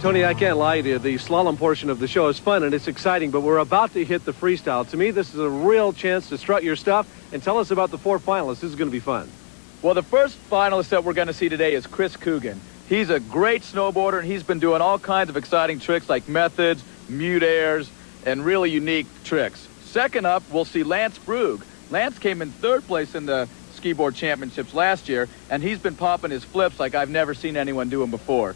Tony, I can't lie to you. The slalom portion of the show is fun and it's exciting, but we're about to hit the freestyle. To me, this is a real chance to strut your stuff. And tell us about the 4 finalists. This is going to be fun. Well, the first finalist that we're going to see today is Chris Coogan. He's a great snowboarder, and he's been doing all kinds of exciting tricks like methods, mute airs, and really unique tricks. Second up, we'll see Lance Brug. Lance came in 3rd place in the Skiboard Championships last year, and he's been popping his flips like I've never seen anyone do them before.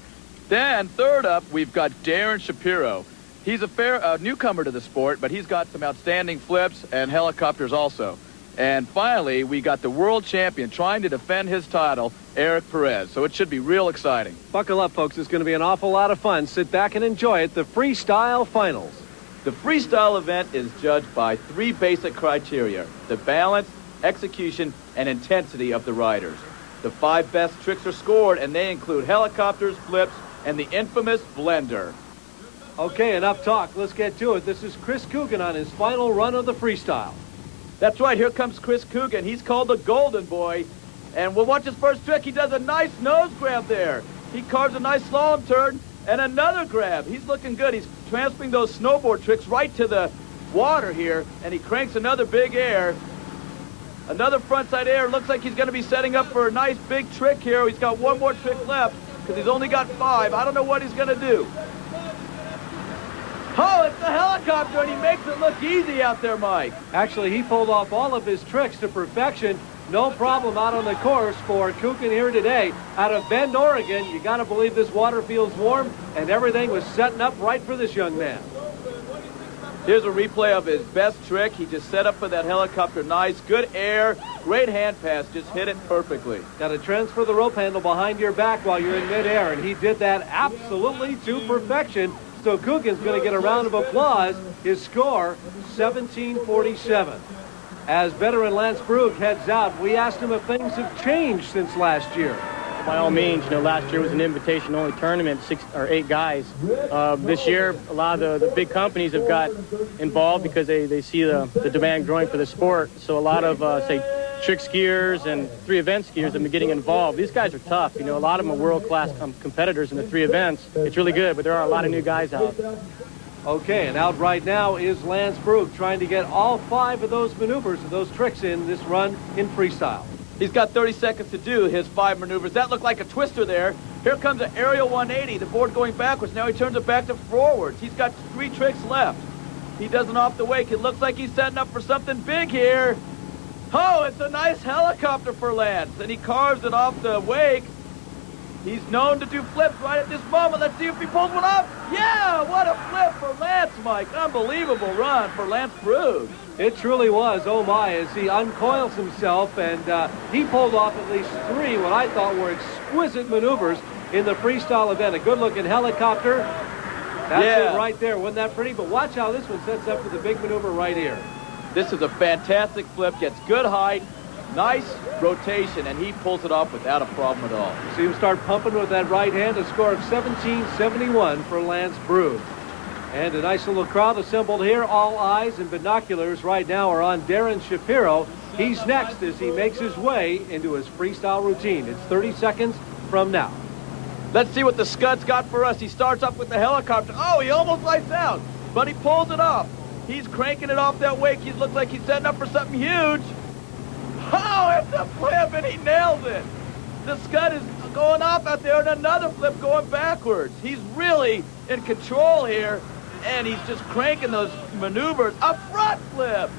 Then, third up, we've got Darin Shapiro. He's a newcomer to the sport, but he's got some outstanding flips and helicopters also. And finally, we got the world champion trying to defend his title, Eric Perez. So it should be real exciting. Buckle up, folks. It's going to be an awful lot of fun. Sit back and enjoy it. The Freestyle Finals. The freestyle event is judged by 3 basic criteria: the balance, execution, and intensity of the riders. The 5 best tricks are scored, and they include helicopters, flips, and the infamous blender. Okay, enough talk. Let's get to it. This is Chris Coogan on his final run of the freestyle. That's right, here comes Chris Coogan. He's called the Golden Boy. And we'll watch his first trick. He does a nice nose grab there. He carves a nice slalom turn and another grab. He's looking good. He's transferring those snowboard tricks right to the water here, and he cranks another big air. Another frontside air. Looks like he's going to be setting up for a nice big trick here. He's got 1 more trick left because he's only got 5. I don't know what he's going to do. Oh, it's the helicopter, and he makes it look easy out there, Mike. Actually, he pulled off all of his tricks to perfection. No problem out on the course for Coogan here today. Out of Bend, Oregon, you got to believe this water feels warm, and everything was setting up right for this young man. Here's a replay of his best trick. He just set up for that helicopter. Nice, good air, great hand pass, just hit it perfectly. Got to transfer the rope handle behind your back while you're in midair, and he did that absolutely to perfection. So Coogan's going to get a round of applause. His score, 1747. As veteran Lance Brug heads out, we asked him if things have changed since last year. By all means, last year was an invitation-only tournament, 6 or 8 guys. This year, a lot of the big companies have got involved because they see the demand growing for the sport. So a lot of, say, trick skiers and 3 event skiers have been getting involved. These guys are tough. A lot of them are world-class competitors in the 3 events. It's really good, but there are a lot of new guys out. Okay, and out right now is Lance Brug trying to get all 5 of those maneuvers and those tricks in this run in freestyle. He's got 30 seconds to do his 5 maneuvers. That looked like a twister there. Here comes an aerial 180. The board going backwards. Now he turns it back to forwards. He's got 3 tricks left. He does an off the wake. It looks like he's setting up for something big here. Oh, it's a nice helicopter for Lance, and he carves it off the wake. He's known to do flips right at this moment. Let's see if he pulls one off. Yeah, what a flip for Lance, Mike. Unbelievable run for Lance Brug. It truly was, oh my, as he uncoils himself, and he pulled off at least 3 what I thought were exquisite maneuvers in the freestyle event. A good-looking helicopter. That's it right there. Wasn't that pretty? But watch how this one sets up for the big maneuver right here. This is a fantastic flip, gets good height, nice rotation, and he pulls it off without a problem at all. See him start pumping with that right hand, a score of 1771 for Lance Brug. And a nice little crowd assembled here. All eyes and binoculars right now are on Darin Shapiro. He's next as he makes his way into his freestyle routine. It's 30 seconds from now. Let's see what the Scud's got for us. He starts up with the helicopter. Oh, he almost lights out, but he pulls it off. He's cranking it off that wake. He looks like he's setting up for something huge. Oh, it's a flip, and he nails it. The Scud is going off out there, and another flip going backwards. He's really in control here, and he's just cranking those maneuvers. A front flip.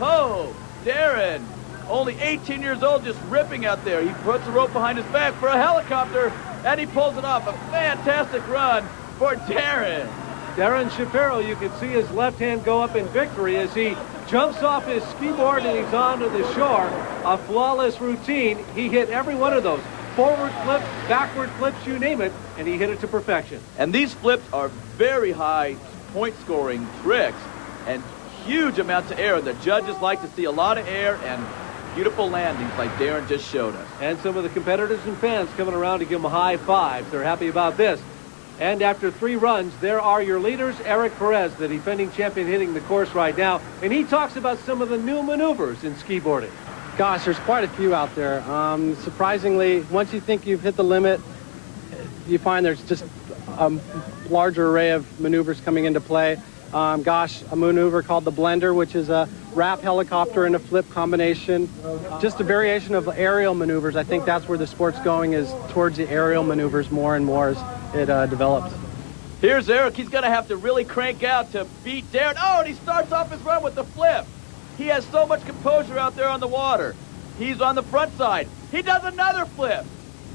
Oh, Darin, only 18 years old, just ripping out there. He puts the rope behind his back for a helicopter, and he pulls it off. A fantastic run for Darin. Darin Shapiro, you can see his left hand go up in victory as he jumps off his skiboard and he's onto the shore. A flawless routine. He hit every one of those. Forward flips, backward flips, you name it, and he hit it to perfection. And these flips are very high point scoring tricks and huge amounts of air. The judges like to see a lot of air and beautiful landings like Darin just showed us. And some of the competitors and fans coming around to give him a high five. They're happy about this. And after 3 runs, there are your leaders. Eric Perez, the defending champion, hitting the course right now. And he talks about some of the new maneuvers in skiboarding. Gosh, there's quite a few out there. Surprisingly, once you think you've hit the limit, you find there's just a larger array of maneuvers coming into play. A maneuver called the blender, which is a wrap helicopter and a flip combination. Just a variation of aerial maneuvers. I think that's where the sport's going, is towards the aerial maneuvers more and more as it develops. Here's Eric. He's going to have to really crank out to beat Darin. Oh, and he starts off his run with the flip. He has so much composure out there on the water. He's on the front side. He does another flip.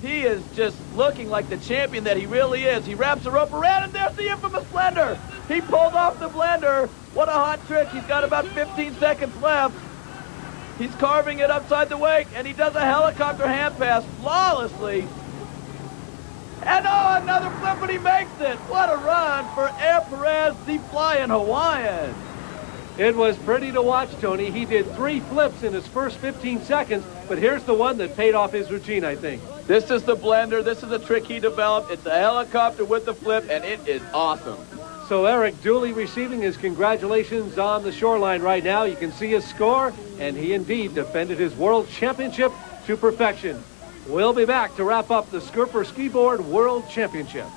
He is just looking like the champion that he really is. He wraps the rope around, and there's the infamous blender. He pulled off the blender. What a hot trick. He's got about 15 seconds left. He's carving it upside the wake, and he does a helicopter hand pass flawlessly. And oh, another flip, and he makes it. What a run for Eric Perez, the flying Hawaiian. It was pretty to watch, Tony. He did 3 flips in his first 15 seconds, but here's the one that paid off his routine, I think. This is the blender. This is a trick he developed. It's a helicopter with the flip, and it is awesome. So Eric duly receiving his congratulations on the shoreline right now. You can see his score, and he indeed defended his world championship to perfection. We'll be back to wrap up the Skurfer Skiboard World Championship.